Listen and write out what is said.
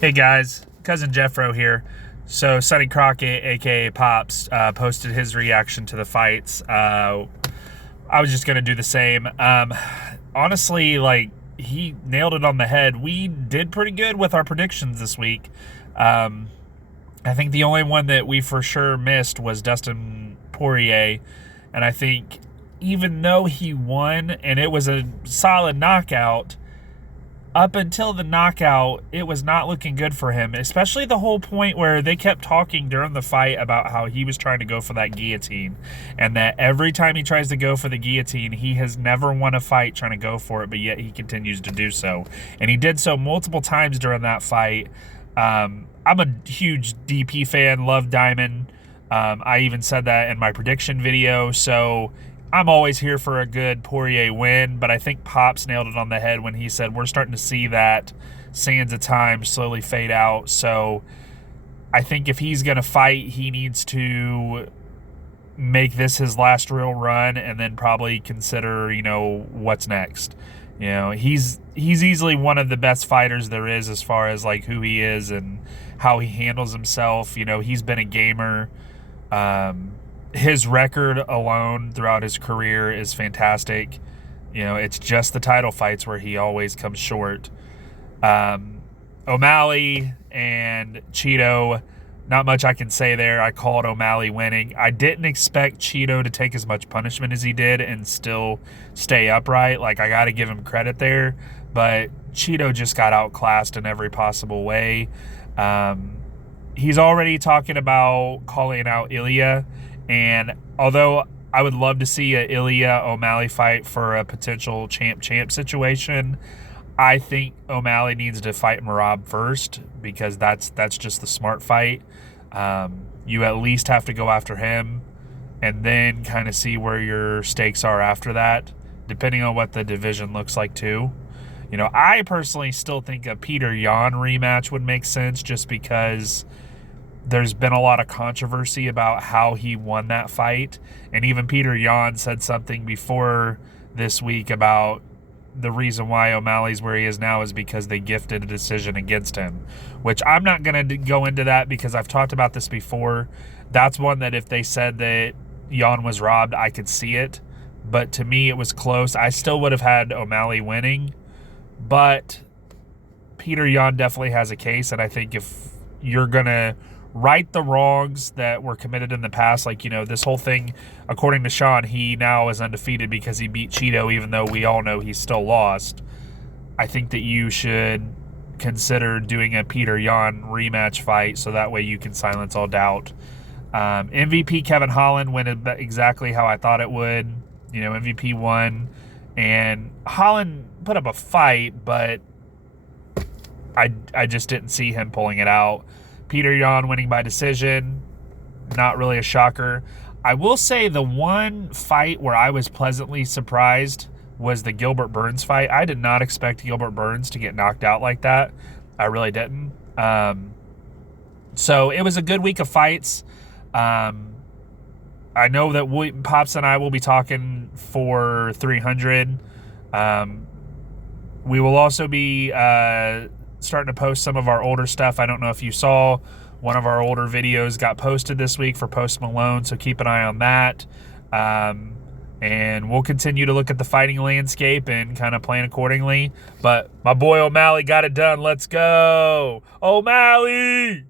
Hey guys, cousin Jeffro here. So Sonny Crockett, aka Pops, posted his reaction to the fights. I was just gonna do the same. Honestly, like he nailed it on the head. We did pretty good with our predictions this week. I think the only one that we for sure missed was Dustin Poirier, and I think even though he won and it was a solid knockout, up until the knockout, it was not looking good for him, especially the whole point where they kept talking during the fight about how he was trying to go for that guillotine, and that every time he tries to go for the guillotine, he has never won a fight trying to go for it, but yet he continues to do so. And he did so multiple times during that fight. I'm a huge DP fan, love Diamond. I even said that in my prediction video, so I'm always here for a good Poirier win, but I think Pops nailed it on the head when he said we're starting to see that sands of time slowly fade out. So I think if he's going to fight, he needs to make this his last real run and then probably consider, what's next. He's easily one of the best fighters there is as far as like who he is and how he handles himself. He's been a gamer. His record alone throughout his career is fantastic. It's just the title fights where he always comes short. O'Malley and Cheeto, not much I can say there. I called O'Malley winning. I didn't expect Cheeto to take as much punishment as he did and still stay upright. Like, I got to give him credit there. But Cheeto just got outclassed in every possible way. He's already talking about calling out Ilya. And although I would love to see a Ilya O'Malley fight for a potential champ situation, I think O'Malley needs to fight Merab first because that's just the smart fight. You at least have to go after him and then kind of see where your stakes are after that, depending on what the division looks like too. I personally still think a Peter Yan rematch would make sense just because there's been a lot of controversy about how he won that fight. And even Peter Yan said something before this week about the reason why O'Malley's where he is now is because they gifted a decision against him, which I'm not going to go into that because I've talked about this before. That's one that if they said that Yan was robbed, I could see it. But to me, it was close. I still would have had O'Malley winning, but Peter Yan definitely has a case. And I think if you're going to right the wrongs that were committed in the past, like, this whole thing, according to Sean, he now is undefeated because he beat Cheeto, even though we all know he's still lost. I think that you should consider doing a Peter Yan rematch fight so that way you can silence all doubt. MVP Kevin Holland went exactly how I thought it would. MVP won, and Holland put up a fight, but I just didn't see him pulling it out. Peter Yan winning by decision, not really a shocker. I will say the one fight where I was pleasantly surprised was the Gilbert Burns fight. I did not expect Gilbert Burns to get knocked out like that. I really didn't. So it was a good week of fights. I know that Pops and I will be talking for 300. We will also be starting to post some of our older stuff. I don't know if you saw one of our older videos got posted this week for Post Malone, so keep an eye on that. And we'll continue to look at the fighting landscape and kind of plan accordingly. But my boy O'Malley got it done. Let's go, O'Malley!